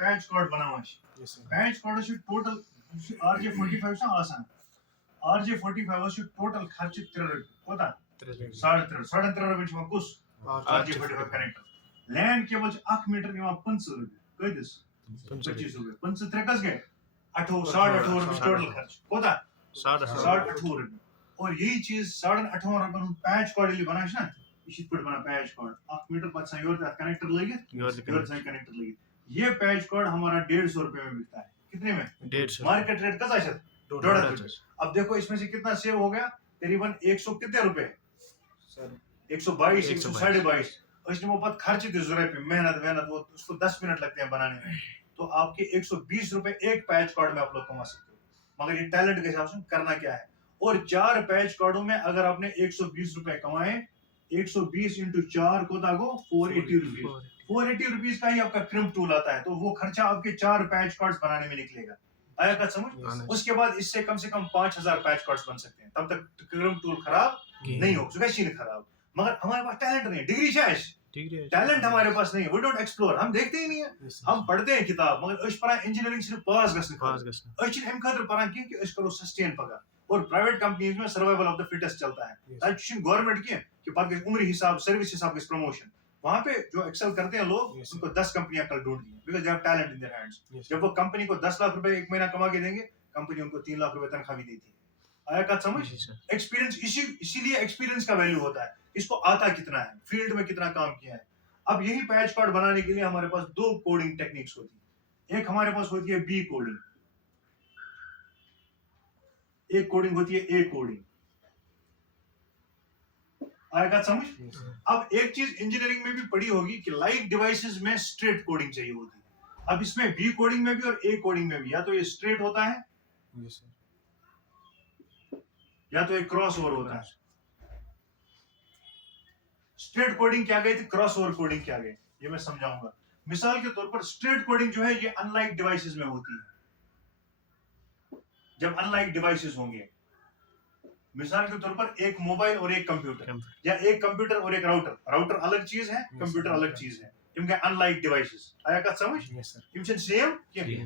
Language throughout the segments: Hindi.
पैच कार्ड बनावा पैच कार्ड टोटल RJ45 आसान RJ45 टोटल खर्च 3 कोता 3.5 रु कुस RJ45 connector land cable 1 metre 5 रु कदिस 25 रु 5 3 कस गए 8.5 रु टोटल खर्च कोता 8.5 रु और यही चीज 8.5 रु पैच कार्ड बना ना इसी पे बना पैच कार्ड 1 मीटर पत योर कनेक्टर लगे योर कनेक्टर लगे ये पैच कार्ड हमारा 150 रुपए में बिकता है कितने में 150 मार्केट रेट कसा है 1.5 अब देखो इसमें से कितना सेव हो गया करीबन 100 कितने रुपए 122 122 उसने वो पत खर्च दी जरूरत पे मेहनत वो उसको 10 मिनट लगते हैं बनाने में तो आपके 120 रुपए एक पैच कार्ड में आप लोग कमा सकते हो मगर ये टैलेंट के हिसाब से करना क्या है और 4 पैच कार्डों में अगर आपने 120 रुपए कमाए 120 into 4 को दागो 480 रुपीज 480 रुपीज का ही आपका क्रिम्प टूल आता है तो वो खर्चा आपके 4 पैच कार्ड्स बनाने में निकलेगा आया का समझ उसके बाद इससे कम से कम 5000 पैच कार्ड्स बन सकते हैं तब तक क्रिम्प टूल खराब नहीं हो सुगैशीन खराब मगर हमारे पास टैलेंट नहीं डिग्री चाहिए टैलेंट हमारे पास नहीं है वी डोंट एक्सप्लोर हम देखते ही नहीं है हम पढ़ते हैं किताब मगर अश पढ़ा इंजीनियरिंग सिर्फ पास गस्न अश हम खातिर पढ़ा कि अश करो सस्टेन पगा और प्राइवेट कंपनीज में सर्वाइवल ऑफ द फिटेस्ट चलता है ताकि गवर्नमेंट की कि पर उम्र हिसाब सर्विस हिसाब के प्रमोशन वहां पे जो एक्सेल करते हैं लोग उनको 10 कंपनियां कल ढूंढ दी because they have talent in their hands जब वो कंपनी को 10 लाख रुपए एक महीना कमा के देंगे कंपनी उनको 3 लाख रुपए तनख्वाह भी देती है आया का समझ एक्सपीरियंस इसीलिए एक्सपीरियंस का वैल्यू होता है इसको आता कितना है फील्ड में कितना काम किया है अब यही पैच कार्ड बनाने के लिए हमारे पास 2 कोडिंग टेक्निक्स होती है एक हमारे पास होती है बी कोडिंग एक कोडिंग होती है ए कोडिंग आएगा समझ अब एक चीज इंजीनियरिंग में भी पढ़ी होगी कि लाइट डिवाइसेस में स्ट्रेट कोडिंग चाहिए होती है अब इसमें बी कोडिंग में भी और ए कोडिंग में भी या तो ये स्ट्रेट होता है या तो ये क्रॉस ओवर होता है स्ट्रेट कोडिंग क्या गई थी क्रॉस ओवर कोडिंग क्या गई ये मैं समझाऊंगा मिसाल के तौर पर स्ट्रेट कोडिंग जो है ये अनलाइक डिवाइसेस में होती है जब अनलाइक डिवाइसेस होंगे मिसाल के तौर पर एक मोबाइल और एक कंप्यूटर या एक कंप्यूटर और एक राउटर अलग चीज है कंप्यूटर अलग चीज है इनके अनलाइक डिवाइसेस आया का समझ इनसे सेम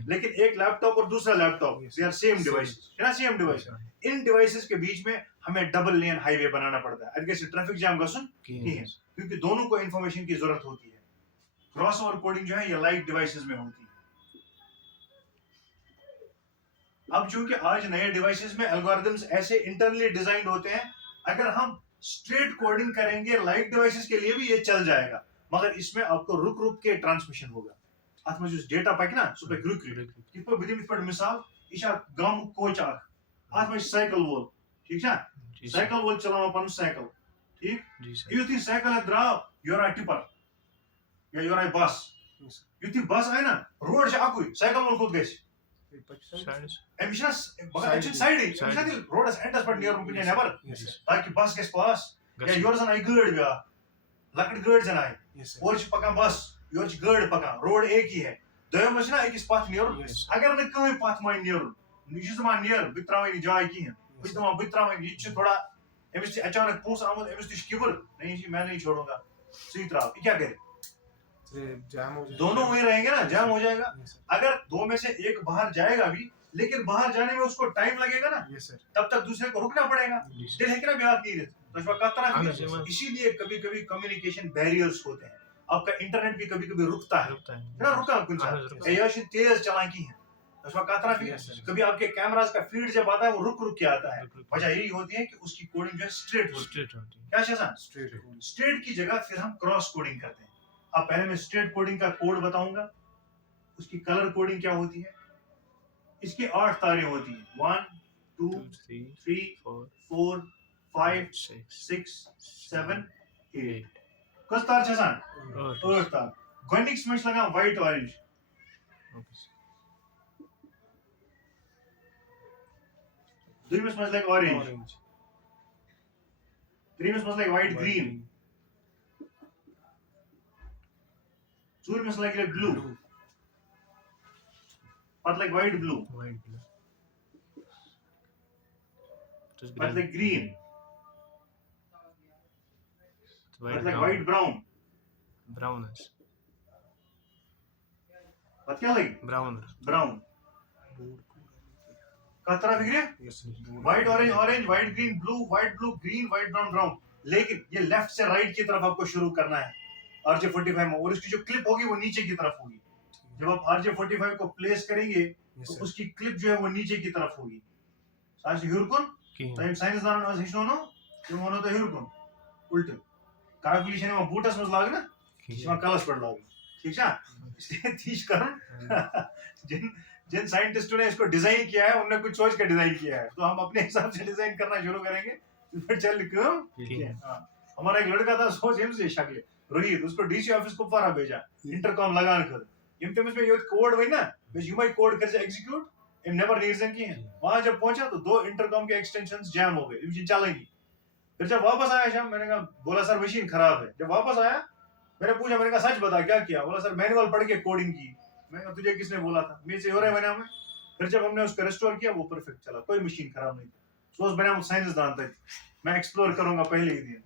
लेकिन एक लैपटॉप और दूसरा laptop they are same devices है ना सेम डिवाइस इन डिवाइसेस के बीच में हमें डबल लेन हाईवे बनाना पड़ता है अगर से ट्रैफिक जाम गसन नहीं है क्योंकि दोनों को इंफॉर्मेशन की जरूरत होती है क्रॉस ओवर कोडिंग जो है ये लाइट डिवाइसेस में होती है अब चूंकि आज नए डिवाइसेस में एल्गोरिथम्स ऐसे इंटरनली डिजाइंड होते हैं अगर हम स्ट्रेट कोडिंग करेंगे लाइट डिवाइसेस के लिए भी ये चल जाएगा मगर इसमें आपको रुक रुक के ट्रांसमिशन होगा अत में जो डेटा पैक ना सो पे रुक रुक पर विदिन पर मिसाल इशा गम कोच अत में साइकिल वोल ठीक है साइकिल वोल चलावा पन साइकिल ठीक युति साइकिल द्राव योर टिपर या योर बस युति बस है ना रोड से आकुई साइकिल वोल खुद गए एमिशंस बगैर साइड रोड एंडस पर नियर रुपये नेबर ताकि बस के पास या योर जन आई गड़ गया लकड़ गड़ जन आई और पका बस योर गड़ पका रोड एक ही है दोयम ना एक पाथ नियर अगर न कहीं पाथ मान नियर निज मान नियर बित्रावे जाय की है कुछ तो बित्रावे ये थोड़ा एमिस अचानक पूछ आमद एमिस तिश किबर नहीं जी मैं नहीं छोड़ूंगा सही तरह क्या करे जाम हो जाएगा दोनों वहीं रहेंगे ना जाम हो जाएगा अगर दो में से एक बाहर जाएगा भी लेकिन बाहर जाने में उसको टाइम लगेगा ना तब तक दूसरे को रुकना पड़ेगा दिल है कि ना बिहार नहीं रहते तो इसीलिए कभी कभी कम्युनिकेशन बैरियर्स होते हैं आपका इंटरनेट भी कभी कभी रुकता है ना रुका कुछ ऐसी तेज चालाकी है कभी आपके कैमरास का फीड जब आता है वो रुक रुक के आता है वजह यही होती है कि उसकी कोडिंग जो है स्ट्रेट होती है क्या शासन स्ट्रेट की जगह फिर हम क्रॉस कोडिंग करते हैं अब पहले मैं स्ट्रेट कोडिंग का कोड बताऊंगा उसकी कलर कोडिंग क्या होती है इसकी 8 तारें होती हैं 1 2 3 4 5 6 7 8 कस तार छसान 8 तार गोनिक्स में लगा व्हाइट ऑरेंज दूसरी में लगा ऑरेंज तीसरी में लगा white green Sur is like blue. But like white blue. But like green. But like white brown. Brownish. बात क्या लगी? ब्राउन का तरह फिक्र है, white orange orange, white green blue, white blue green, white brown brown. लेकिन ये लेफ्ट से राइट की तरफ आपको शुरू करना है RJ45 में, और इसकी जो क्लिप होगी वो नीचे की तरफ होगी। जब आप RJ45 को प्लेस करेंगे तो उसकी क्लिप जो है वो नीचे की तरफ होगी। साइंस ह्यूरकुन तो साइंसदान आज हिस्नोनो जो मोनो तो ह्यूरकुन उल्टे कैलकुलेशन में बूटस में लाग ना इसमें कलस पर लाग, ठीक है? इसलिए तीस कारण जिन जिन साइंटिस्टों ने इसको डिजाइन किया है उन्होंने कुछ सोच कर डिजाइन किया है, तो हम अपने हिसाब से डिजाइन करना शुरू करेंगे फिर चल क्यों। हमारा एक लड़का था सोच हिम से शक्ल रोहित, उसको डीसी ऑफिस को पारा भेजा इंटरकॉम लगान कर इम तमिस में ये कोड वही ना बस यूं कोड कर एग्जीक्यूट इम नेवर रीजन की है। वहां जब पहुंचा तो 2 इंटरकॉम के एक्सटेंशंस जैम हो गए, ये चलेंगी। फिर जब वापस आया शाम मैंने कहा, बोला सर मशीन खराब है। जब वापस आया मैंने पूछा, मैंने कहा सच बता क्या किया? बोला सर मैनुअल पढ़ के कोडिंग की। मैंने कहा तुझे किसने बोला था? मेरे से हो रहा है मैंने। फिर जब हमने उसको रिस्टोर किया वो परफेक्ट चला, कोई मशीन खराब नहीं। सोच मैंने साइंसदान था, मैं एक्सप्लोर करूंगा पहले ही दिन।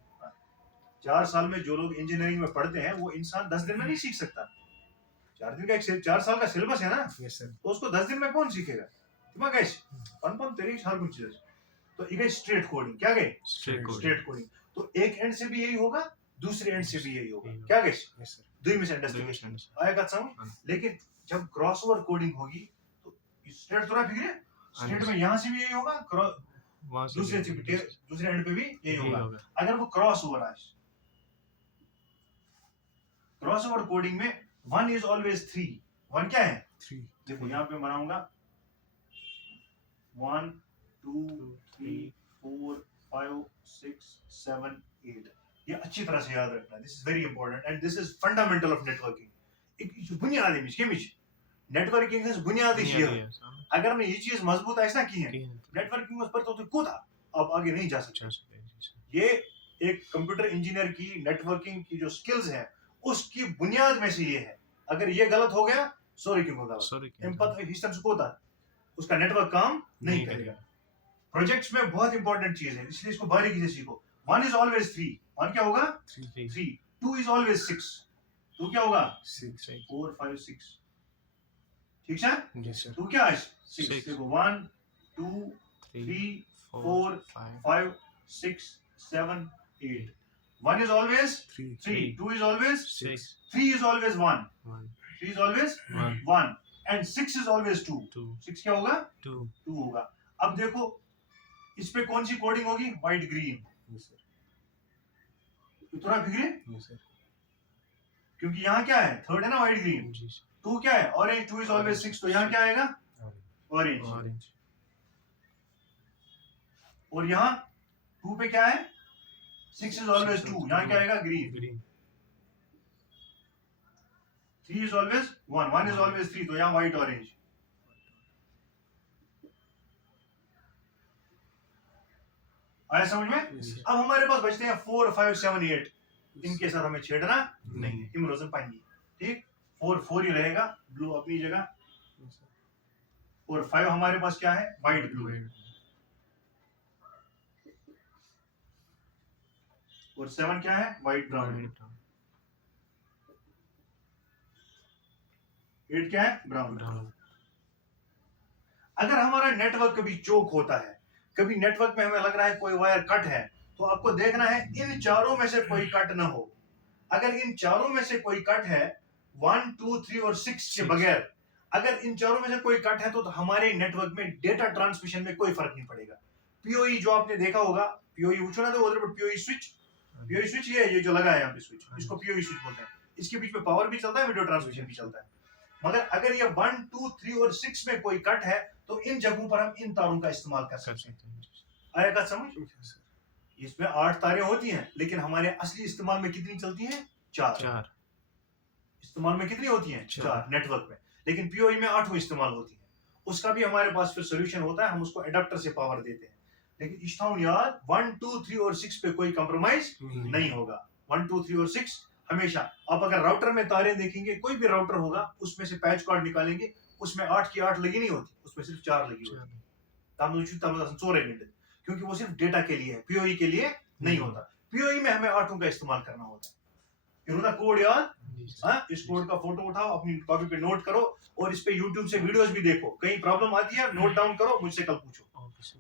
4 साल में जो लोग इंजीनियरिंग में पढ़ते हैं वो इंसान 10 दिन में नहीं सीख सकता। 4 साल का सिलेबस है ना, तो उसको 10 दिन में कौन सीखेगा? दिमाग ऐसे पन तेरी हर कुछ चीज। तो ये स्ट्रेट कोडिंग क्या गए? Straight coding. तो एक एंड से भी यही होगा, दूसरे एंड से भी यही होगा। क्या गए? दुई मिसअंडरस्टैंडिंग आएगा समझ। लेकिन जब क्रॉसओवर कोडिंग होगी तो स्ट्रेट थोड़ा फिक्र है, स्ट्रेट में यहां से भी यही होगा, दूसरे एंड पे भी यही होगा। अगर वो क्रॉसओवर आए, क्रॉसओवर कोडिंग में 1 इज ऑलवेज 3। 1 क्या है? 3। देखो यहां पे बनाऊंगा 1 2 3 4 5 6 7 8। ये अच्छी तरह से याद रखना, this is very important and this is fundamental of networking. एक बुनियादी मिश के मिश नेटवर्किंग है बुनियादी चीज। अगर मैं ये चीज मजबूत ऐसा की है नेटवर्किंग उस पर तो कूदा अब आगे नहीं जा सकते। ये एक कंप्यूटर इंजीनियर की नेटवर्किंग की जो स्किल्स हैं उसकी बुनियाद में से ये है। अगर ये गलत हो गया सॉरी क्यों होगा, उसका नेटवर्क काम नहीं करेगा। प्रोजेक्ट्स में बहुत इंपॉर्टेंट चीज है, इसलिए इसको बारीकी से सीखो। 1 इज ऑलवेज 3। 1 क्या होगा? 3। 2 इज ऑलवेज 6। 2 क्या होगा? 6। 4 5 6 ठीक है? Yes sir. 2 क्या है? 6। देखो 1 2 3 4 5 6 7 8। 1 is always 3, 2 is always 6, 3 is always 1, 3 is always 1 and 6 is always 2. 6 क्या होगा? 2 होगा। अब देखो इस पे कौन सी कोडिंग होगी? White green. थोड़ा फिक्र क्योंकि यहाँ क्या है? थर्ड है ना व्हाइट ग्रीन। 2 क्या है? ऑरेंज। 2 is always 6, तो यहाँ क्या आएगा? ऑरेंज। और यहाँ 2 पे क्या है? 6 is always 2, यहाँ क्या आएगा? Green. 3 is always 1, 1 is always 3, तो यहाँ व्हाइट ऑरेंज। आया समझ में? अब हमारे पास बचते हैं 4 5 7 8। इनके साथ हमें छेड़ना नहीं है, इमरोजन पाएंगे। ठीक, 4 ही रहेगा, ब्लू अपनी जगह। और 5 हमारे पास क्या है? White blue. और 7 क्या है? White brown. 8 क्या है? ब्राउन। अगर हमारा नेटवर्क कभी चोक होता है, कभी नेटवर्क में हमें लग रहा है कोई वायर कट है, तो आपको देखना है इन चारों में से कोई कट ना हो। अगर इन चारों में से कोई कट है 1 2 3 और 6 के बगैर, अगर इन चारों में से कोई कट है तो हमारे नेटवर्क में डेटा ट्रांसमिशन में कोई फर्क नहीं पड़ेगा। पीओई जो आपने देखा होगा, पीओई पूछो ना, तो उधर पर पीओई स्विच ये जो लगा है यहाँ पे स्विच, इसको पीओई स्विच बोलते हैं। इसके बीच में पावर भी चलता है, वीडियो ट्रांसमिशन भी चलता है। मगर अगर ये 1 2 3 और 6 में कोई कट है तो इन जगहों पर हम इन तारों का इस्तेमाल कर सकते हैं। आएगा समझ? इसमें 8 तारें होती हैं, लेकिन हमारे असली इस्तेमाल में कितनी चलती हैं? 4 इस्तेमाल में कितनी होती हैं? 4 नेटवर्क में। लेकिन पीओई में 8 इस्तेमाल होती है। उसका भी हमारे पास फिर सोल्यूशन होता है, हम उसको एडाप्टर से पावर देते हैं। लेकिन इस्ताउन याद 1 2 3 और 6 पे कोई कंप्रोमाइज नहीं होगा। 1 2 3 और 6 हमेशा। आप अगर राउटर में तारे देखेंगे, कोई भी राउटर होगा, उसमें से पैच कार्ड निकालेंगे, उसमें 8 की 8 लगी नहीं होती, उसमें सिर्फ 4 लगी होती है। क्योंकि वो सिर्फ डेटा के लिए है, पीओई के लिए नहीं होता। पीओई में हमें 8 का इस्तेमाल करना होता है। इन्होंने कोड याद हाँ, इस कोड का फोटो उठाओ, अपनी कॉपी पे नोट करो और इस पे यूट्यूब से वीडियोस भी देखो। कहीं प्रॉब्लम आती है, नोट डाउन करो, मुझसे कल पूछो।